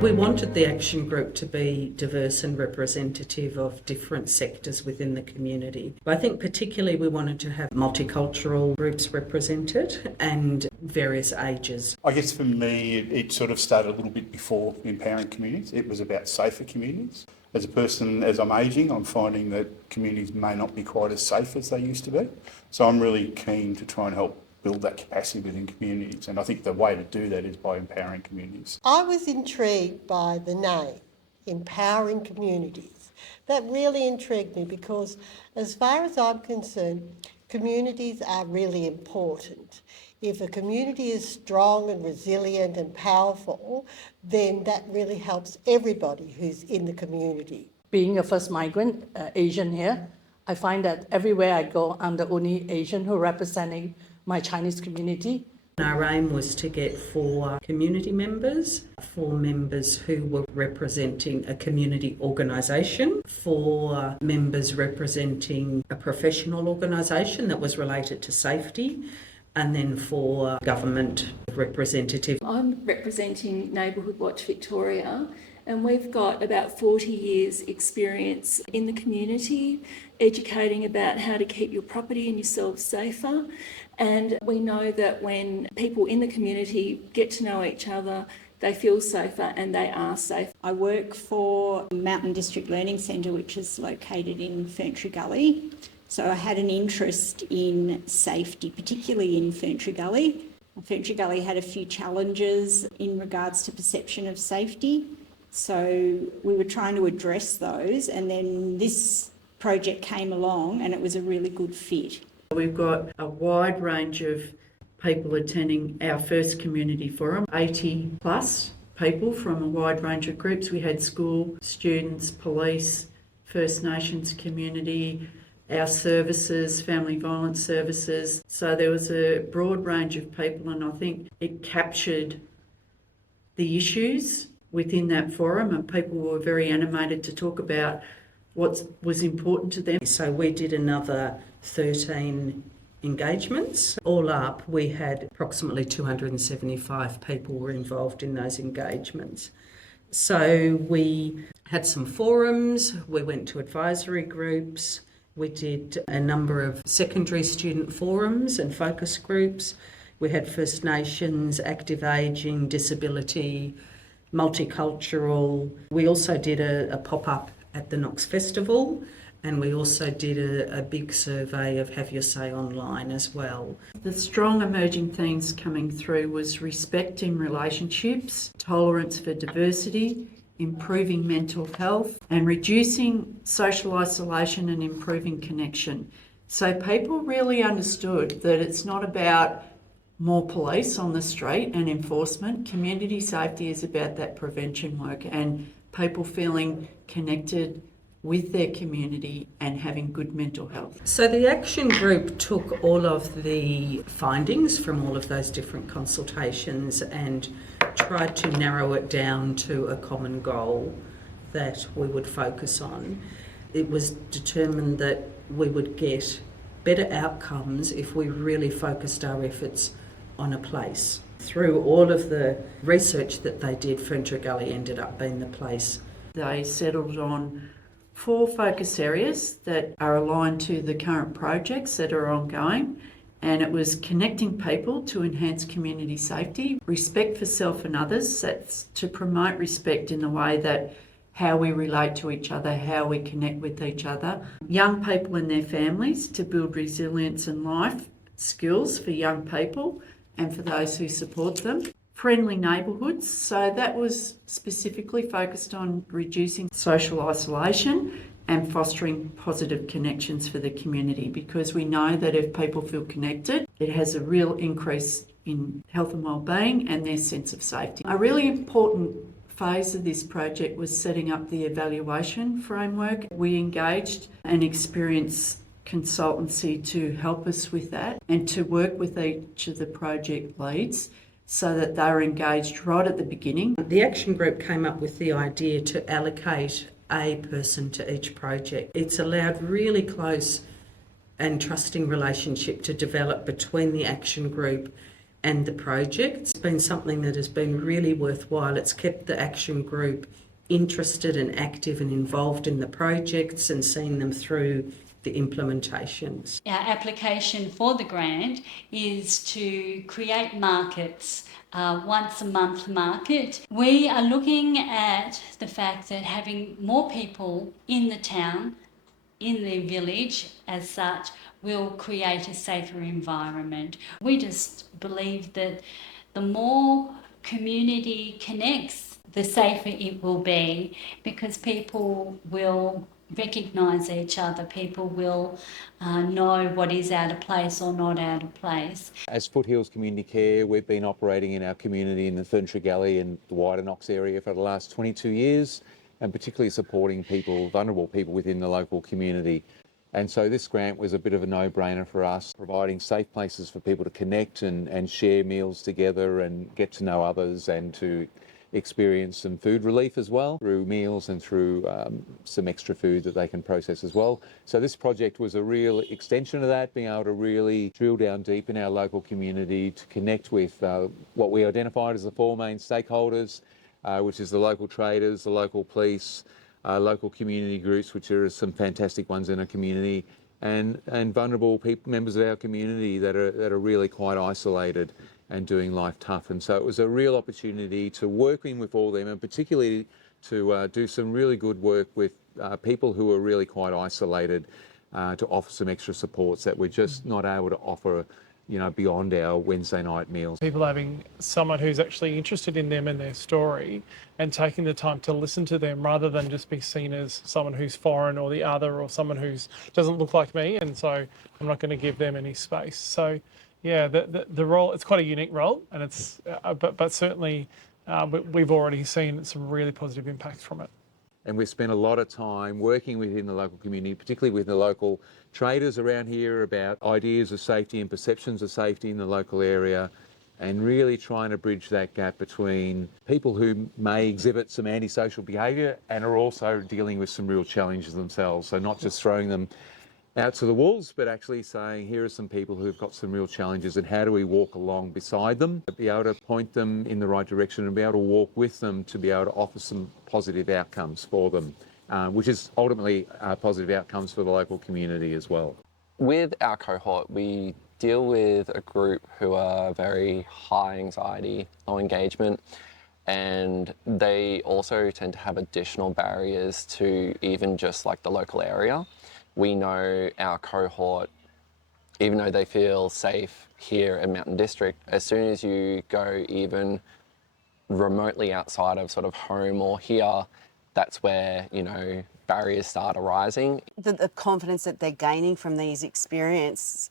We wanted the action group to be diverse and representative of different sectors within the community. But I think particularly we wanted to have multicultural groups represented and various ages. I guess for me, it sort of started a little bit before empowering communities. It was about safer communities. As a person, as I'm ageing, I'm finding that communities may not be quite as safe as they used to be. So I'm really keen to try and help build that capacity within communities. And I think the way to do that is by empowering communities. I was intrigued by the name, Empowering Communities. That really intrigued me because as far as I'm concerned, communities are really important. If a community is strong and resilient and powerful, then that really helps everybody who's in the community. Being a first migrant Asian here, I find that everywhere I go, I'm the only Asian who representing my Chinese community. Our aim was to get 4 community members, 4 members who were representing a community organisation, 4 members representing a professional organisation that was related to safety, and then 4 government representatives. I'm representing Neighbourhood Watch Victoria, and we've got about 40 years experience in the community, educating about how to keep your property and yourselves safer. And we know that when people in the community get to know each other, they feel safer and they are safe. I work for Mountain District Learning Centre, which is located in Ferntree Gully. So I had an interest in safety, particularly in Ferntree Gully. Ferntree Gully had a few challenges in regards to perception of safety. So we were trying to address those, and then this project came along and it was a really good fit. We've got a wide range of people attending our first community forum, 80 plus people from a wide range of groups. We had school, students, police, First Nations community, our services, family violence services. So there was a broad range of people, and I think it captured the issues within that forum, and people were very animated to talk about what was important to them. So we did another 13 engagements. All up, we had approximately 275 people were involved in those engagements. So we had some forums, we went to advisory groups, we did a number of secondary student forums and focus groups. We had First Nations, active ageing, disability, multicultural. We also did a pop-up at the Knox Festival, and we also did a big survey of Have Your Say online as well. The strong emerging themes coming through was respect in relationships, tolerance for diversity, improving mental health, and reducing social isolation and improving connection. So people really understood that it's not about more police on the street and enforcement. Community safety is about that prevention work and people feeling connected with their community and having good mental health. So the action group took all of the findings from all of those different consultations and tried to narrow it down to a common goal that we would focus on. It was determined that we would get better outcomes if we really focused our efforts on a place. Through all of the research that they did, Ferntree Gully ended up being the place. They settled on 4 focus areas that are aligned to the current projects that are ongoing, and it was connecting people to enhance community safety, respect for self and others, that's to promote respect in the way that how we relate to each other, how we connect with each other, young people and their families to build resilience and life skills for young people and for those who support them. Friendly neighbourhoods, so that was specifically focused on reducing social isolation and fostering positive connections for the community, because we know that if people feel connected, it has a real increase in health and wellbeing and their sense of safety. A really important phase of this project was setting up the evaluation framework. We engaged an experienced consultancy to help us with that and to work with each of the project leads so that they were engaged right at the beginning. The action group came up with the idea to allocate a person to each project. It's allowed really close and trusting relationship to develop between the action group and the project. It's been something that has been really worthwhile. It's kept the action group interested and active and involved in the projects and seeing them through the implementations. Our application for the grant is to create markets, once a month market. We are looking at the fact that having more people in the town, in the village as such, will create a safer environment. We just believe that the more community connects, the safer it will be, because people will recognise each other, people will know what is out of place or not out of place. As Foothills Community Care, we've been operating in our community in the Ferntree Gully and the wider Knox area for the last 22 years, and particularly supporting people, vulnerable people within the local community. And so this grant was a bit of a no-brainer for us, providing safe places for people to connect and share meals together and get to know others and to experience some food relief as well through meals and through some extra food that they can process as well. So this project was a real extension of that, being able to really drill down deep in our local community to connect with what we identified as the four main stakeholders, which is the local traders, the local police, local community groups, which are some fantastic ones in our community, and vulnerable members of our community that are really quite isolated and doing life tough. And so it was a real opportunity to work in with all of them, and particularly to do some really good work with people who are really quite isolated, to offer some extra supports that we're just not able to offer, you know, beyond our Wednesday night meals. People having someone who's actually interested in them and their story and taking the time to listen to them rather than just be seen as someone who's foreign or the other or someone who doesn't look like me, and so I'm not going to give them any space. So yeah, the role, it's quite a unique role, and it's but certainly we've already seen some really positive impacts from it. And we've spent a lot of time working within the local community, particularly with the local traders around here, about ideas of safety and perceptions of safety in the local area, and really trying to bridge that gap between people who may exhibit some antisocial behaviour and are also dealing with some real challenges themselves. So not just throwing them out to the wolves, but actually saying, here are some people who've got some real challenges, and how do we walk along beside them, be able to point them in the right direction and be able to walk with them to be able to offer some positive outcomes for them, which is ultimately positive outcomes for the local community as well. With our cohort, we deal with a group who are very high anxiety, low engagement, and they also tend to have additional barriers to even just like the local area. We know our cohort, even though they feel safe here at Mountain District, as soon as you go even remotely outside of sort of home or here, that's where, you know, barriers start arising. The confidence that they're gaining from these experiences,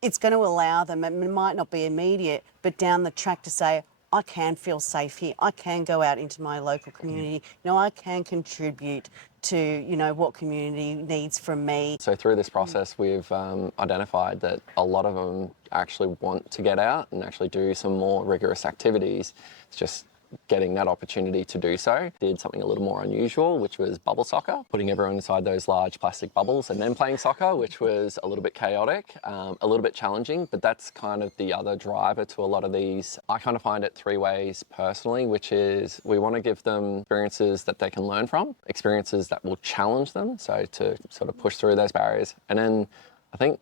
it's going to allow them, it might not be immediate, but down the track to say, I can feel safe here. I can go out into my local community. You know, I can contribute to, you know, what community needs from me. So through this process, we've identified that a lot of them actually want to get out and actually do some more rigorous activities. It's just getting that opportunity to do so. Did something a little more unusual, which was bubble soccer, putting everyone inside those large plastic bubbles and then playing soccer, which was a little bit chaotic, a little bit challenging, but that's kind of the other driver to a lot of these. I kind of find it three ways personally, which is we want to give them experiences that they can learn from, experiences that will challenge them, so to sort of push through those barriers, and then I think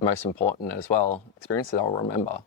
most important as well, experiences they'll remember.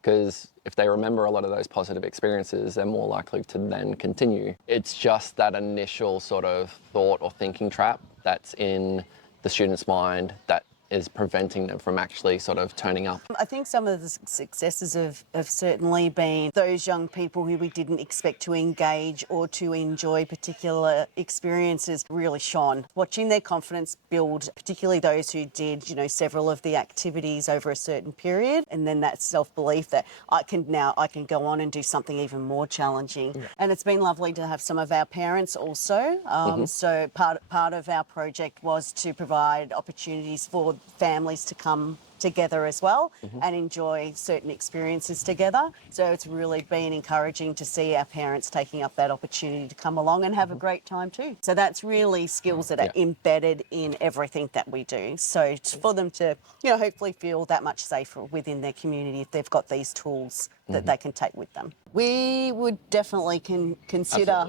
Because if they remember a lot of those positive experiences, they're more likely to then continue. It's just that initial sort of thought or thinking trap that's in the student's mind that is preventing them from actually sort of turning up. I think some of the successes have certainly been those young people who we didn't expect to engage or to enjoy particular experiences really shone. Watching their confidence build, particularly those who did, you know, several of the activities over a certain period, and then that self-belief that I can go on and do something even more challenging. Yeah. And it's been lovely to have some of our parents also. So part of our project was to provide opportunities for families to come together as well and enjoy certain experiences together. So it's really been encouraging to see our parents taking up that opportunity to come along and have a great time too. So that's really skills that are embedded in everything that we do. So it's for them to, hopefully feel that much safer within their community if they've got these tools that they can take with them. We would definitely consider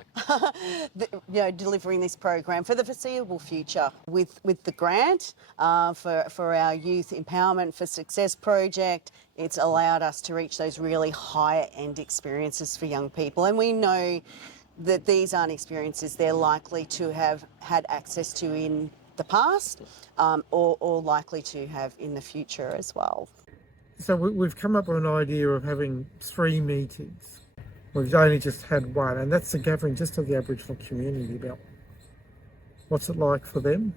delivering this program for the foreseeable future with the grant for our Youth Empowerment for Success project. It's allowed us to reach those really higher end experiences for young people, and we know that these aren't experiences they're likely to have had access to in the past or likely to have in the future as well. So we've come up with an idea of having 3 meetings. We've only just had one, and that's the gathering just of the Aboriginal community about what's it like for them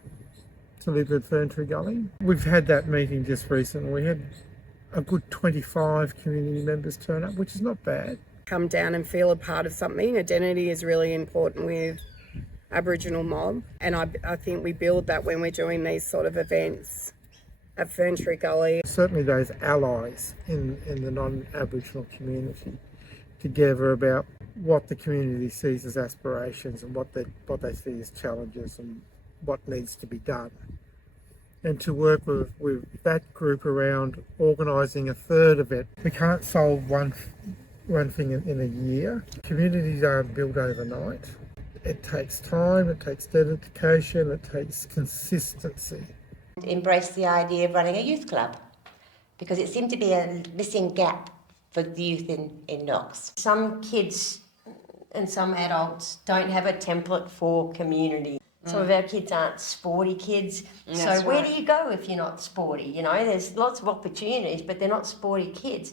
to live in Ferntree Gully. We've had that meeting just recently. We had a good 25 community members turn up, which is not bad. Come down and feel a part of something. Identity is really important with Aboriginal mob, and I think we build that when we're doing these sort of events at Ferntree Gully. Certainly those allies in the non-Aboriginal community together about what the community sees as aspirations and what they see as challenges and what needs to be done. And to work with that group around organising a third event. We can't solve one thing in a year. Communities aren't built overnight. It takes time, it takes dedication, it takes consistency. Embrace the idea of running a youth club because it seemed to be a missing gap for the youth in Knox. Some kids and some adults don't have a template for community. Some of our kids aren't sporty kids. So where do you go if you're not sporty? There's lots of opportunities, but they're not sporty kids.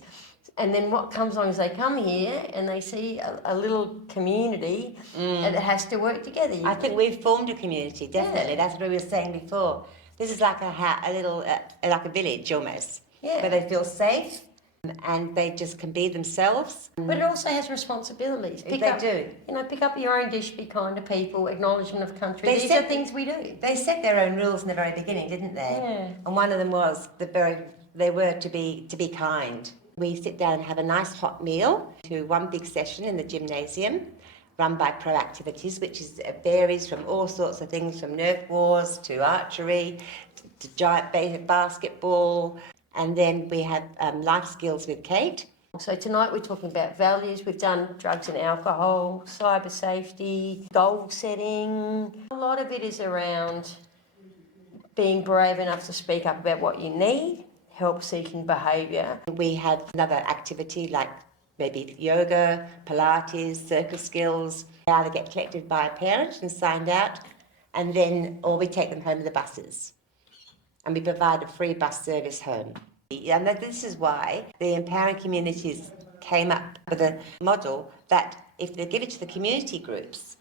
And then what comes along is they come here and they see a little community that has to work together. I think we've formed a community, definitely. That's what we were saying before. This is like a little, like a village almost, where they feel safe and they just can be themselves. But it also has responsibilities. Pick up your own dish, be kind to people, acknowledgement of country. These are things we do. They set their own rules in the very beginning, didn't they? Yeah. And one of them was they were to be kind. We sit down and have a nice hot meal to one big session in the gymnasium, run by Pro Activities, which varies from all sorts of things, from Nerf wars to archery to giant basketball. And then we have life skills with Kate. So tonight we're talking about values. We've done drugs and alcohol, cyber safety, goal setting. A lot of it is around being brave enough to speak up about what you need, help-seeking behaviour. We have another activity like maybe yoga, Pilates, circle skills. They either get collected by a parent and signed out, or we take them home in the buses. And we provide a free bus service home. And this is why the Empowering Communities came up with a model that if they give it to the community groups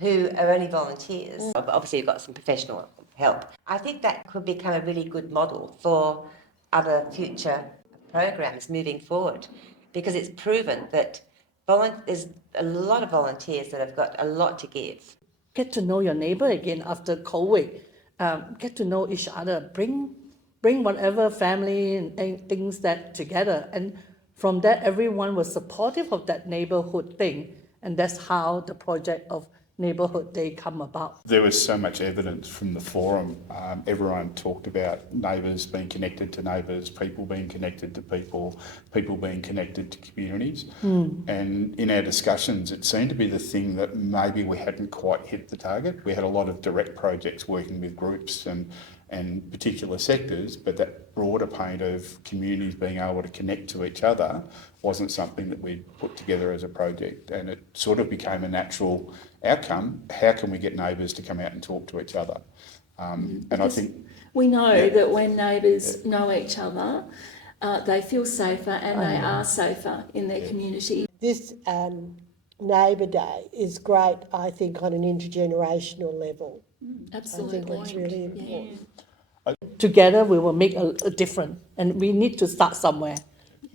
who are only volunteers, obviously you've got some professional help, I think that could become a really good model for other future programs moving forward, because it's proven that there's a lot of volunteers that have got a lot to give. Get to know your neighbour again after COVID. Get to know each other. Bring whatever family and things that together. And from that, everyone was supportive of that neighbourhood thing. And that's how the project of Neighbourhood Day come about. There was so much evidence from the forum. Everyone talked about neighbours being connected to neighbours, people being connected to people, people being connected to communities. And in our discussions, it seemed to be the thing that maybe we hadn't quite hit the target. We had a lot of direct projects working with groups and particular sectors, but that broader paint of communities being able to connect to each other wasn't something that we'd put together as a project, and it sort of became a natural outcome. How can we get neighbours to come out and talk to each other? And I think we know that when neighbours know each other, they feel safer and they are safer in their community. This Neighbour Day is great, I think, on an intergenerational level. Absolutely. I think it's really important. Together we will make a difference, and we need to start somewhere.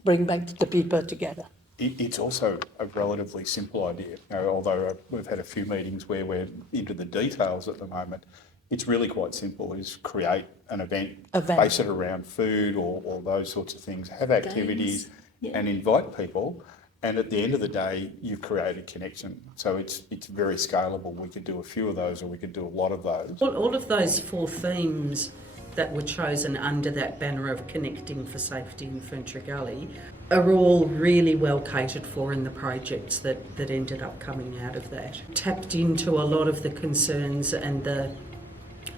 Bring back the people together. It's also a relatively simple idea, although we've had a few meetings where we're into the details at the moment. It's really quite simple, is create an event. Base it around food or those sorts of things, have activities and invite people. And at the end of the day, you've created connection. So it's very scalable. We could do a few of those, or we could do a lot of those. All of those 4 themes that were chosen under that banner of Connecting for Safety in Furniture Gully are all really well catered for in the projects that ended up coming out of that. Tapped into a lot of the concerns and the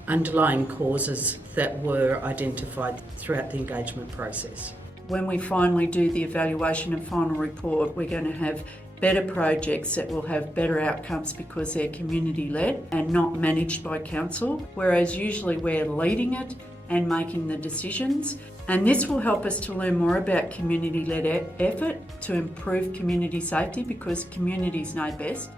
underlying causes that were identified throughout the engagement process. When we finally do the evaluation and final report, we're going to have better projects that will have better outcomes because they're community-led and not managed by council, whereas usually we're leading it and making the decisions. And this will help us to learn more about community-led effort to improve community safety, because communities know best.